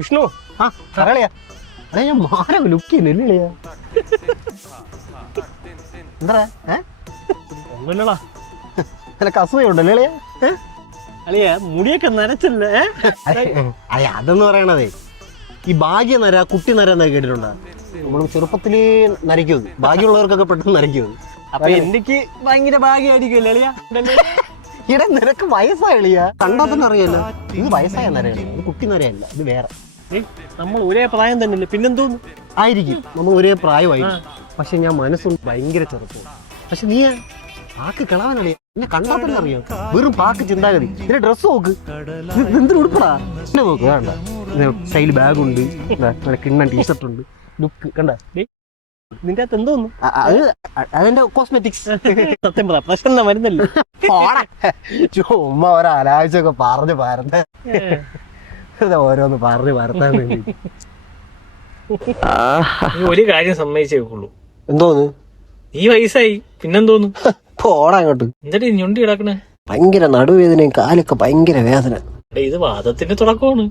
വിഷ്ണു ആ പറയളിയാ അതെ ഞാൻ മാര ലുക്ക് ചെയ്യുന്നില്ലളിയാ എന്താ ഒന്നുമില്ലടാ. നല്ല കസുവയുണ്ടല്ലോ അളിയാ അളിയ മുടിയൊക്കെ നരച്ചല്ലേ? അതെ അതെന്ന് പറയണതേ ഈ ഭാഗ്യ നര കുട്ടി നര എന്നൊക്കെ കേട്ടിട്ടുണ്ടോ? നമ്മൾ ചെറുപ്പത്തില് നരയ്ക്കും, ഭാഗ്യമുള്ളവർക്കൊക്കെ പെട്ടെന്ന് നരയ്ക്കും. അപ്പൊ എനിക്ക് ഭയങ്കര ഭാഗ്യമായിരിക്കുമല്ലേ അളിയ? ഇവിടെ നിനക്ക് വയസ്സായ എളിയാ, കണ്ടാ തന്നെ അറിയാലോ ഇത് വയസ്സായ നരയാണ്, ഇത് കുട്ടി നരയല്ല, ഇത് വേറെ. നമ്മൾ ഒരേ പ്രായം തന്നെയല്ലേ, പിന്നെന്തോന്നു ആയിരിക്കും, നമ്മൾ ഒരേ പ്രായമായി. പക്ഷെ ഞാൻ മനസ്സും ഭയങ്കര ചെറുപ്പം. പക്ഷെ നീ പാക്ക് കിളവനളിയാ, എന്നെ കണ്ടാ തന്നെ അറിയാം, വെറും പാക്ക് ചിന്താഗതി. ഇതിന്റെ ഡ്രസ്സ് നോക്ക്, എന്തിനു ഉടുപ്പടാ എന്നെ നോക്ക്, വേണ്ട സ്റ്റൈൽ ബാഗ് ഉണ്ട്, കിണ്ണൻ ടീഷർട്ട് ഉണ്ട്, ലുക്ക് കണ്ട. നിന്റെ അകത്ത് എന്തോന്നു? അതെന്റെ കോസ്മെറ്റിക്സ്. സത്യം പറ, പ്രശ്നം വരുന്നല്ലോ. ചുമ്മാ ഒരാഴ്ചയൊക്കെ പറഞ്ഞു പരന്ന ഓരോന്ന് പറഞ്ഞു പരത്താൻ വേണ്ടി. ഒരു കാര്യം സമ്മതിച്ചേക്കുള്ളൂ. എന്തോന്ന്? ഈ വയസ്സായി പിന്നെന്തോന്നു? പോടാ അങ്ങോട്ട്. എന്നിട്ട് ഞൊണ്ടി കിടക്കണേ? ഭയങ്കര നടുവേദനയും കാലൊക്കെ ഭയങ്കര വേദന. ഇത് വാദത്തിന്റെ തുടക്കമാണ്.